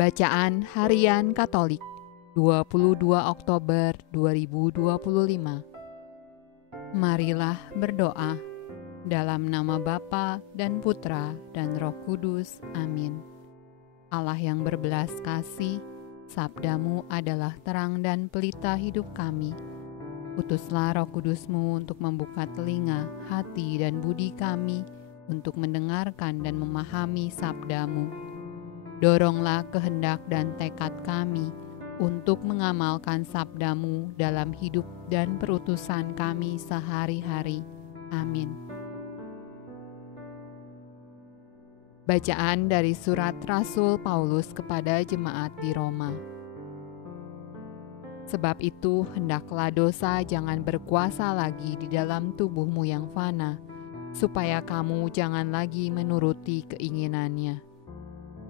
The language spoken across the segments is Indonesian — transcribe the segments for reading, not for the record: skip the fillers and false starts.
Bacaan Harian Katolik 22 Oktober 2025. Marilah berdoa dalam nama Bapa dan Putra dan Roh Kudus. Amin. Allah yang berbelas kasih, sabdamu adalah terang dan pelita hidup kami. Utuslah Roh Kudusmu untuk membuka telinga, hati, dan budi kami untuk mendengarkan dan memahami sabdamu. Doronglah kehendak dan tekad kami untuk mengamalkan sabdamu dalam hidup dan perutusan kami sehari-hari. Amin. Bacaan dari surat Rasul Paulus kepada jemaat di Roma. Sebab itu, hendaklah dosa jangan berkuasa lagi di dalam tubuhmu yang fana, supaya kamu jangan lagi menuruti keinginannya.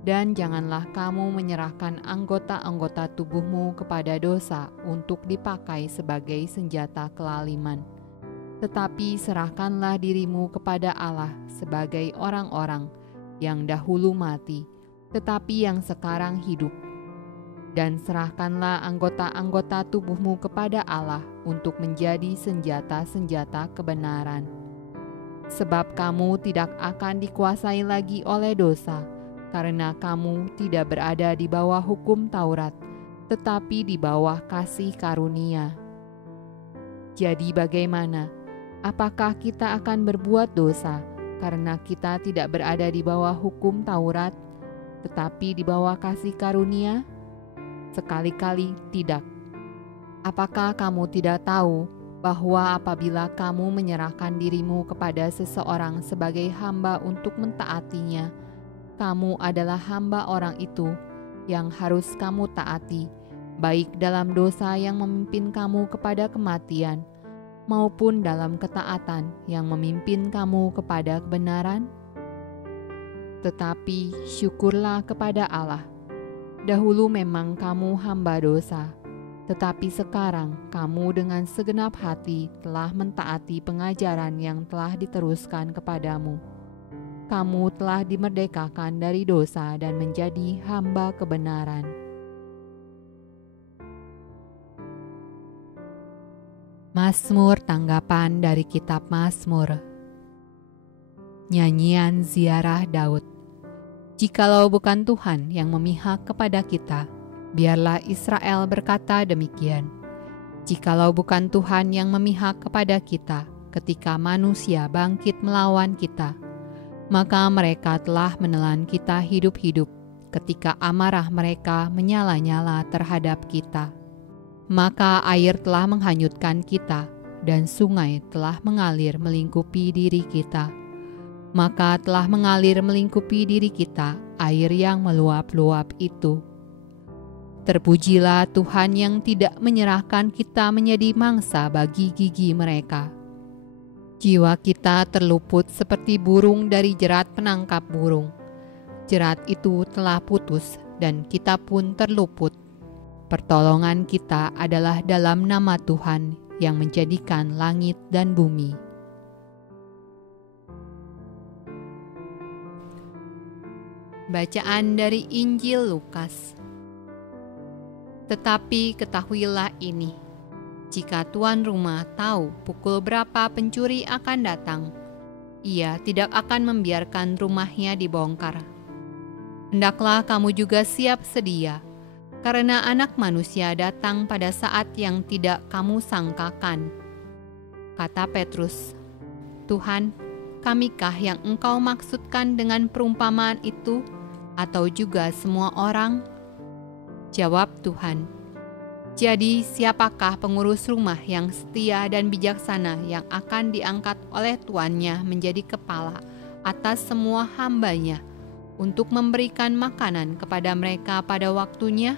Dan janganlah kamu menyerahkan anggota-anggota tubuhmu kepada dosa untuk dipakai sebagai senjata kelaliman. Tetapi serahkanlah dirimu kepada Allah sebagai orang-orang yang dahulu mati, tetapi yang sekarang hidup. Dan serahkanlah anggota-anggota tubuhmu kepada Allah untuk menjadi senjata-senjata kebenaran. Sebab kamu tidak akan dikuasai lagi oleh dosa, karena kamu tidak berada di bawah hukum Taurat, tetapi di bawah kasih karunia. Jadi bagaimana? Apakah kita akan berbuat dosa karena kita tidak berada di bawah hukum Taurat, tetapi di bawah kasih karunia? Sekali-kali tidak. Apakah kamu tidak tahu bahwa apabila kamu menyerahkan dirimu kepada seseorang sebagai hamba untuk mentaatinya, kamu adalah hamba orang itu yang harus kamu taati, baik dalam dosa yang memimpin kamu kepada kematian, maupun dalam ketaatan yang memimpin kamu kepada kebenaran? Tetapi syukurlah kepada Allah. Dahulu memang kamu hamba dosa, tetapi sekarang kamu dengan segenap hati telah mentaati pengajaran yang telah diteruskan kepadamu. Kamu telah dimerdekakan dari dosa dan menjadi hamba kebenaran. Mazmur tanggapan dari kitab Mazmur. Nyanyian ziarah Daud. Jikalau bukan Tuhan yang memihak kepada kita, biarlah Israel berkata demikian. Jikalau bukan Tuhan yang memihak kepada kita ketika manusia bangkit melawan kita, maka mereka telah menelan kita hidup-hidup ketika amarah mereka menyala-nyala terhadap kita. Maka air telah menghanyutkan kita, dan sungai telah mengalir melingkupi diri kita. Maka telah mengalir melingkupi diri kita air yang meluap-luap itu. Terpujilah Tuhan yang tidak menyerahkan kita menjadi mangsa bagi gigi mereka. Jiwa kita terluput seperti burung dari jerat penangkap burung. Jerat itu telah putus dan kita pun terluput. Pertolongan kita adalah dalam nama Tuhan yang menjadikan langit dan bumi. Bacaan dari Injil Lukas. Tetapi ketahuilah ini, jika tuan rumah tahu pukul berapa pencuri akan datang, ia tidak akan membiarkan rumahnya dibongkar. Hendaklah kamu juga siap sedia, karena Anak Manusia datang pada saat yang tidak kamu sangkakan. Kata Petrus, Tuhan, kamikah yang engkau maksudkan dengan perumpamaan itu, atau juga semua orang? Jawab Tuhan, jadi siapakah pengurus rumah yang setia dan bijaksana yang akan diangkat oleh tuannya menjadi kepala atas semua hambanya untuk memberikan makanan kepada mereka pada waktunya?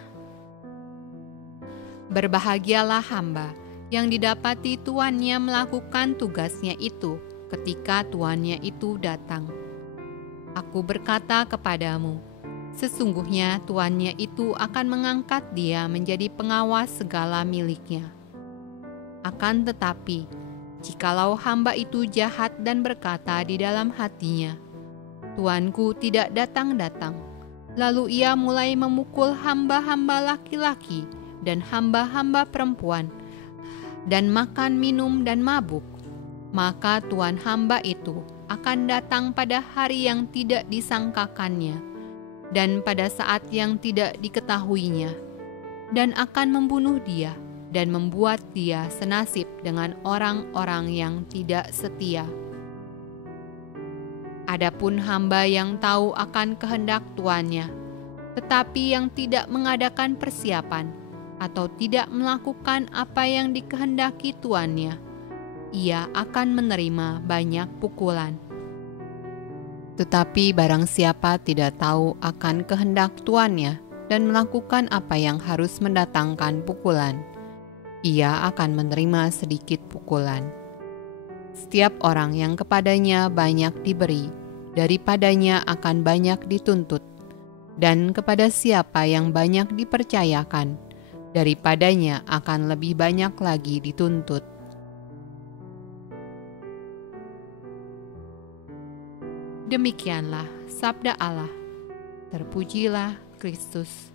Berbahagialah hamba yang didapati tuannya melakukan tugasnya itu ketika tuannya itu datang. Aku berkata kepadamu, sesungguhnya tuannya itu akan mengangkat dia menjadi pengawas segala miliknya. Akan tetapi, jikalau hamba itu jahat dan berkata di dalam hatinya, Tuanku tidak datang-datang, Lalu ia mulai memukul hamba-hamba laki-laki dan hamba-hamba perempuan, dan makan, minum, dan mabuk. Maka tuan hamba itu akan datang pada hari yang tidak disangkakannya, dan pada saat yang tidak diketahuinya, dan akan membunuh dia, dan membuat dia senasib dengan orang-orang yang tidak setia. Adapun hamba yang tahu akan kehendak tuannya, tetapi yang tidak mengadakan persiapan, atau tidak melakukan apa yang dikehendaki tuannya, ia akan menerima banyak pukulan. Tetapi barang siapa tidak tahu akan kehendak tuannya dan melakukan apa yang harus mendatangkan pukulan, ia akan menerima sedikit pukulan. Setiap orang yang kepadanya banyak diberi, daripadanya akan banyak dituntut, dan kepada siapa yang banyak dipercayakan, daripadanya akan lebih banyak lagi dituntut. Demikianlah sabda Allah. Terpujilah Kristus.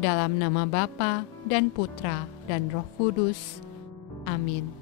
Dalam nama Bapa dan Putra dan Roh Kudus. Amin.